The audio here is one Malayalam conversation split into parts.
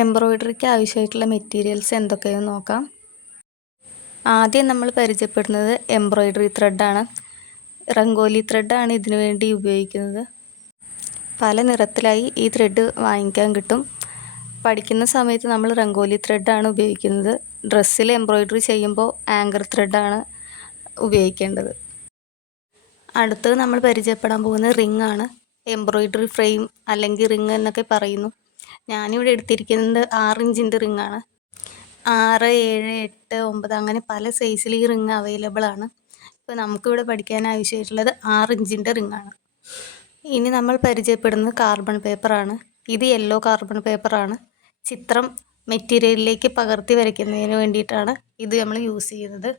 എംബ്രോയ്ഡറിക്ക് ആവശ്യമായിട്ടുള്ള മെറ്റീരിയൽസ് എന്തൊക്കെയെന്ന് നോക്കാം. ആദ്യം നമ്മൾ പരിചയപ്പെടുന്നത് എംബ്രോയ്ഡറി ത്രെഡാണ്. റംഗോലി ത്രെഡാണ് ഇതിനു വേണ്ടി ഉപയോഗിക്കുന്നത്. പല നിറത്തിലായി ഈ ത്രെഡ് വാങ്ങിക്കാൻ കിട്ടും. പഠിക്കുന്ന സമയത്ത് നമ്മൾ റംഗോലി ത്രെഡാണ് ഉപയോഗിക്കുന്നത്. ഡ്രസ്സിൽ എംബ്രോയ്ഡറി ചെയ്യുമ്പോൾ ആങ്കർ ത്രെഡാണ് ഉപയോഗിക്കേണ്ടത്. അടുത്തത് നമ്മൾ പരിചയപ്പെടാൻ പോകുന്നത് റിംഗ് ആണ്. എംബ്രോയ്ഡറി ഫ്രെയിം അല്ലെങ്കിൽ റിംഗ് എന്നൊക്കെ പറയുന്നു. ഞാനിവിടെ എടുത്തിരിക്കുന്നത് 6 ഇഞ്ചിൻ്റെ റിങ്ങാണ്. 6, 7, 8, 9 അങ്ങനെ പല സൈസിൽ ഈ റിങ് അവൈലബിൾ ആണ്. ഇപ്പോൾ നമുക്കിവിടെ പഠിക്കാൻ ആവശ്യമായിട്ടുള്ളത് 6 ഇഞ്ചിൻ്റെ റിങ്ങാണ്. ഇനി നമ്മൾ പരിചയപ്പെടുന്നത് കാർബൺ പേപ്പറാണ്. ഇത് യെല്ലോ കാർബൺ പേപ്പറാണ്. ചിത്രം മെറ്റീരിയലിലേക്ക് പകർത്തി വരയ്ക്കുന്നതിന് വേണ്ടിയിട്ടാണ് ഇത് നമ്മൾ യൂസ് ചെയ്യുന്നത്.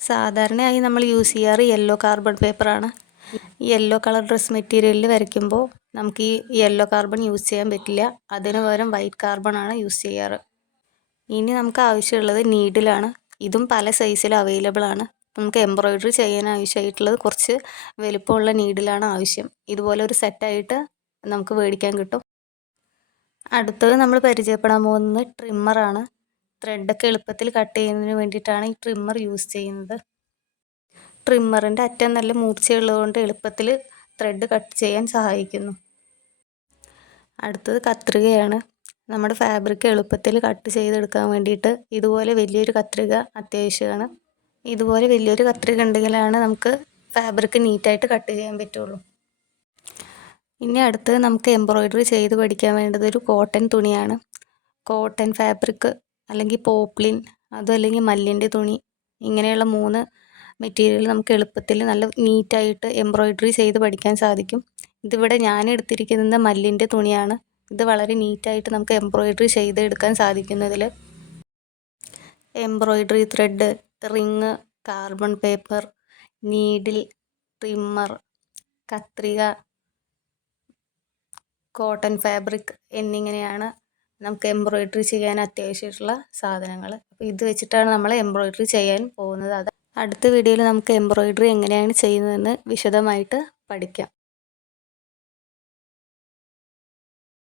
സാധാരണയായി നമ്മൾ യൂസ് ചെയ്യാറ് യെല്ലോ കാർബൺ പേപ്പറാണ്. യെല്ലോ കളർ ഡ്രസ് മെറ്റീരിയലിൽ വരയ്ക്കുമ്പോൾ നമുക്ക് ഈ യെല്ലോ കാർബൺ യൂസ് ചെയ്യാൻ പറ്റില്ല. അതിന് പകരം വൈറ്റ് കാർബണാണ് യൂസ് ചെയ്യാറ്. ഇനി നമുക്ക് ആവശ്യമുള്ളത് നീഡിലാണ്. ഇതും പല സൈസിൽ അവൈലബിൾ ആണ്. നമുക്ക് എംബ്രോയ്ഡറി ചെയ്യാൻ ആവശ്യമായിട്ടുള്ളത് കുറച്ച് വലുപ്പമുള്ള നീഡിലാണ് ആവശ്യം. ഇതുപോലെ ഒരു സെറ്റായിട്ട് നമുക്ക് മേടിക്കാൻ കിട്ടും. അടുത്തത് നമ്മൾ പരിചയപ്പെടാൻ പോകുന്നത് ട്രിമ്മറാണ്. ത്രെഡൊക്കെ എളുപ്പത്തിൽ കട്ട് ചെയ്യുന്നതിന് വേണ്ടിയിട്ടാണ് ഈ ട്രിമ്മർ യൂസ് ചെയ്യുന്നത്. ട്രിമ്മറിൻ്റെ അറ്റം നല്ല മൂർച്ചയുള്ളതുകൊണ്ട് എളുപ്പത്തിൽ ത്രെഡ് കട്ട് ചെയ്യാൻ സഹായിക്കുന്നു. അടുത്തത് കത്രികയാണ്. നമ്മുടെ ഫാബ്രിക് എളുപ്പത്തിൽ കട്ട് ചെയ്തെടുക്കാൻ വേണ്ടിയിട്ട് ഇതുപോലെ വലിയൊരു കത്രിക അത്യാവശ്യമാണ്. ഇതുപോലെ വലിയൊരു കത്രിക ഉണ്ടെങ്കിലാണ് നമുക്ക് ഫാബ്രിക് നീറ്റായിട്ട് കട്ട് ചെയ്യാൻ പറ്റുള്ളൂ. ഇനി അടുത്തത് നമുക്ക് എംബ്രോയ്ഡറി ചെയ്ത് പഠിക്കാൻ വേണ്ടത് ഒരു കോട്ടൺ തുണിയാണ്. കോട്ടൺ ഫാബ്രിക് അല്ലെങ്കിൽ പോപ്ലിൻ അതും അല്ലെങ്കിൽ മല്ലിൻ്റെ തുണി, ഇങ്ങനെയുള്ള 3 മെറ്റീരിയൽ നമുക്ക് എളുപ്പത്തിൽ നല്ല നീറ്റായിട്ട് എംബ്രോയ്ഡറി ചെയ്ത് പഠിക്കാൻ സാധിക്കും. ഇതിവിടെ ഞാൻ എടുത്തിരിക്കുന്നത് മല്ലിൻ്റെ തുണിയാണ്. ഇത് വളരെ നീറ്റായിട്ട് നമുക്ക് എംബ്രോയ്ഡറി ചെയ്തെടുക്കാൻ സാധിക്കുന്നതിൽ embroidery thread, ring, carbon paper, needle, trimmer, കത്രിക, കോട്ടൺ ഫാബ്രിക് എന്നിങ്ങനെയാണ് നമുക്ക് എംബ്രോയ്ഡറി ചെയ്യാൻ അത്യാവശ്യമായിട്ടുള്ള സാധനങ്ങൾ. അപ്പോൾ ഇത് വെച്ചിട്ടാണ് നമ്മൾ എംബ്രോയ്ഡറി ചെയ്യാൻ പോകുന്നത്. അടുത്ത വീഡിയോയിൽ നമുക്ക് എംബ്രോയ്ഡറി എങ്ങനെയാണ് ചെയ്യുന്നതെന്ന് വിശദമായിട്ട് പഠിക്കാം.